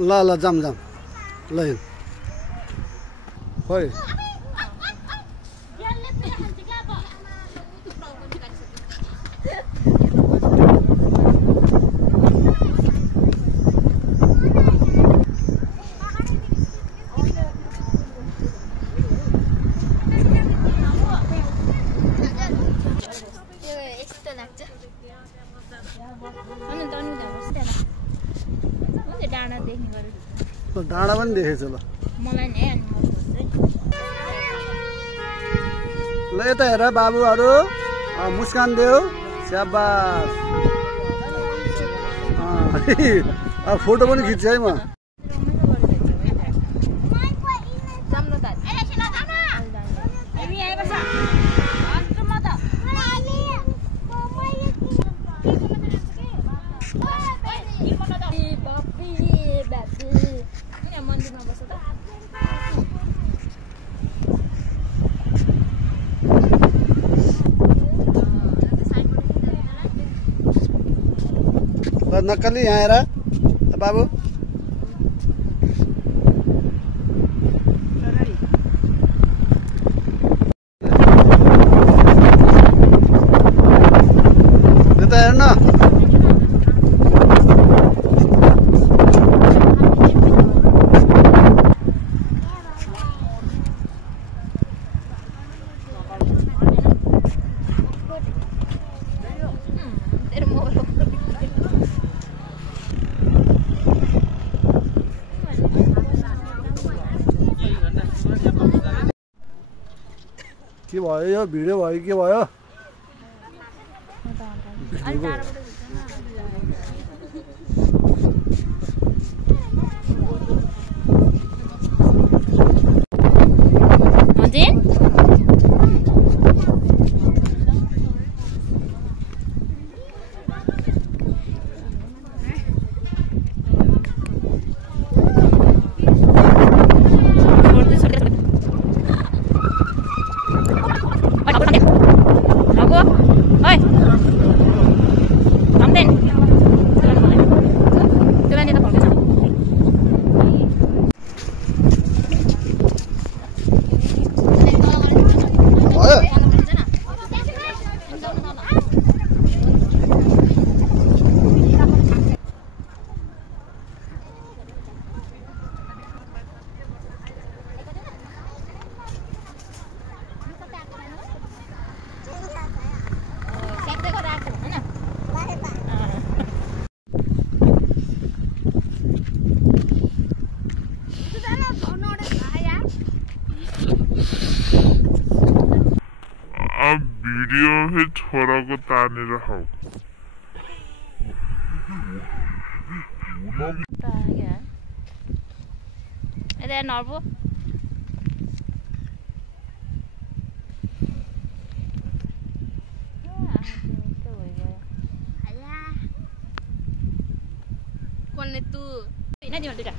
ल ल जाम जाम ल खोइ डाँडा पनि देखेछ ल ल यता हेर बाबुहरू मुस्कान देऊ स्याबास फोटो पनि खिच्छ है म नक्कली यहाँ आएर बाबु यता हेर्न के भयो यो भिडियो भयो के भयो वीडियो में छोरा को ताने रहा अरे नॉर्बो कौन है तू इना दिमाग तुझा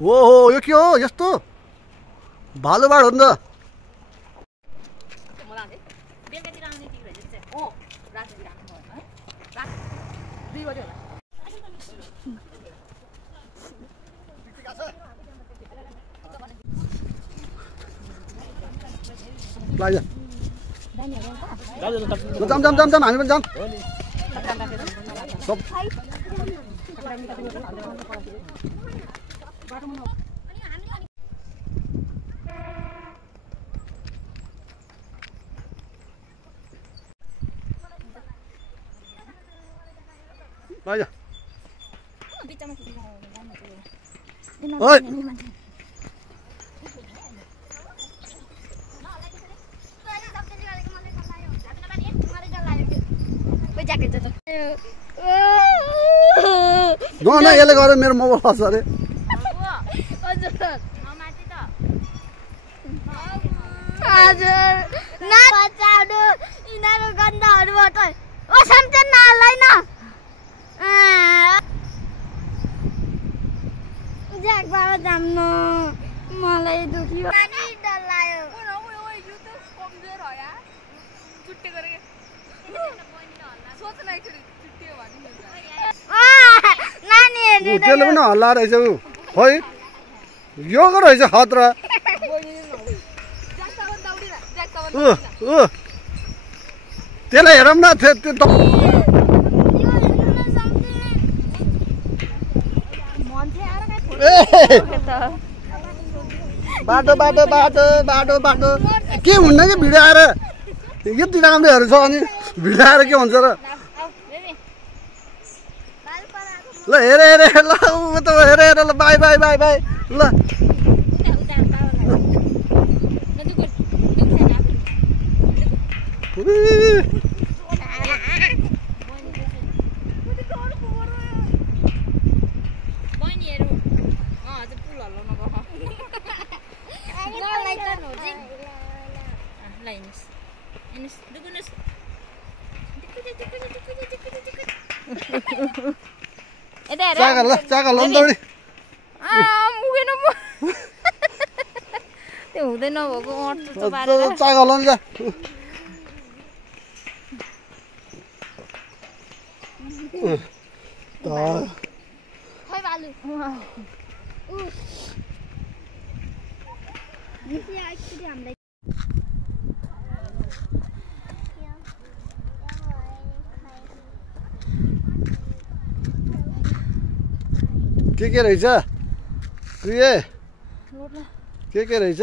ओहो यो के हो यस्तो भालुबाड हो नि त जाम जाम जाम जाम हामी पनि जाम सब आजा ओए न यसले गर्दा मेरो मोबाइल फस्छ अरे हजुर न बचाउनु यिनीहरू गन्धहरूबाट ओ सम्झन नहाल्दैन ज्याक बाबा जाम्नु मलाई दुखी नानी डर लाग्यो यो त कमजोर हो यार छुट्टी गरेको सोच लाग्यो छुट्टियो भने नानी त्यसले पनि हल्ला रहेछ उ खोइ यो रहेछ खतरा त्यसलाई हेरौँ न बाटो बाटो बाटो बाटो बाटो के हुन्न कि भिडियो आएर यति राम्रोहरू छ अनि भिडियो आएर के हुन्छ र ल हेरे हेरे ल उ त हेरे हेरे ल बाई बाई बाई बाई ल चाका ल दौडी त्यो हुँदैन भएको चाका ल जा खै बालु हामीलाई के रहेछ प्रिय के रहेछ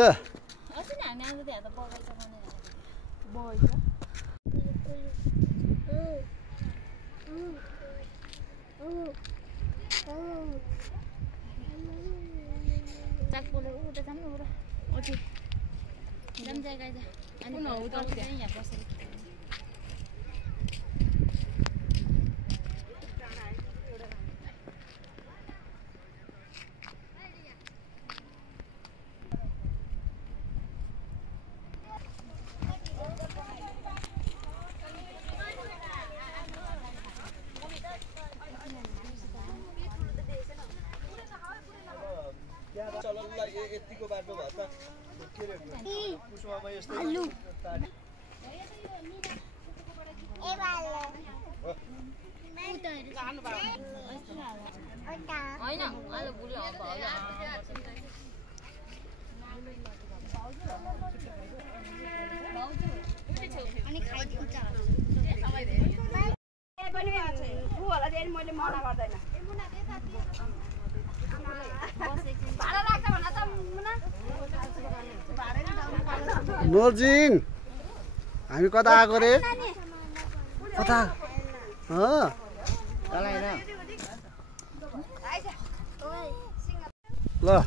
यतिको बाटो भयो त के रे कुसुमामा यस्तो आलु ए बाले हैन आलु बुल्ला अनि खाइदिन्छ नोर्जिन हामी कता आएको रे कता ल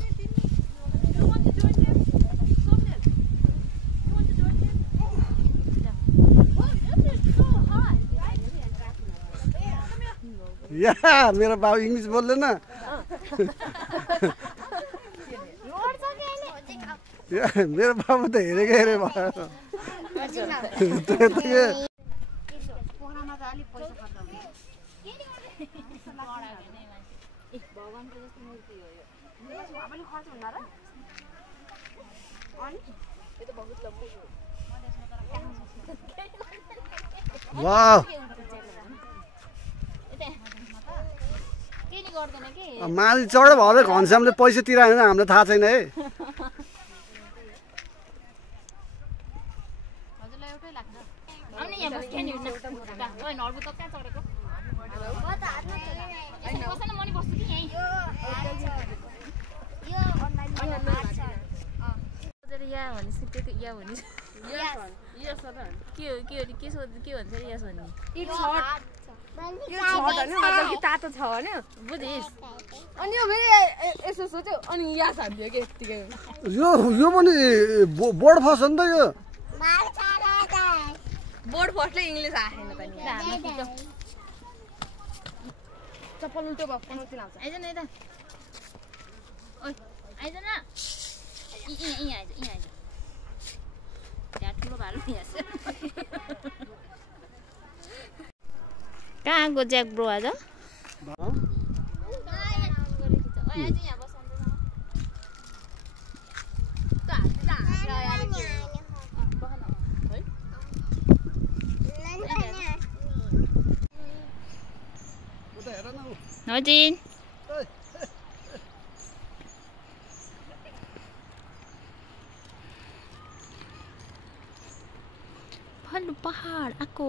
या मेरो बाबु इंग्लिश बोल्दैन मेरो बाबु त हेरेको हेरे माथि चढ भयो घनश्यामले पैसा तिराएन हामीलाई थाहा छैन है तातो छ भने बुझिस अनि यो फेरि यसो सोच्यो अनि यास हान्दियो के यतिकै यो पनि बोर्ड फर्स्ट हो नि त यो बोर्ड फर्स्टले इङ्ग्लिस आएन पनि चप्पल उल्टो भएको पनौती लाउँछ आइज न यता ओइ आइज न यहाँ आइज त्यहाँ ठुलो भालु हेर्छ कहाँ गयो ज्याक ब्रो आज हजुर भालु पहाड आएको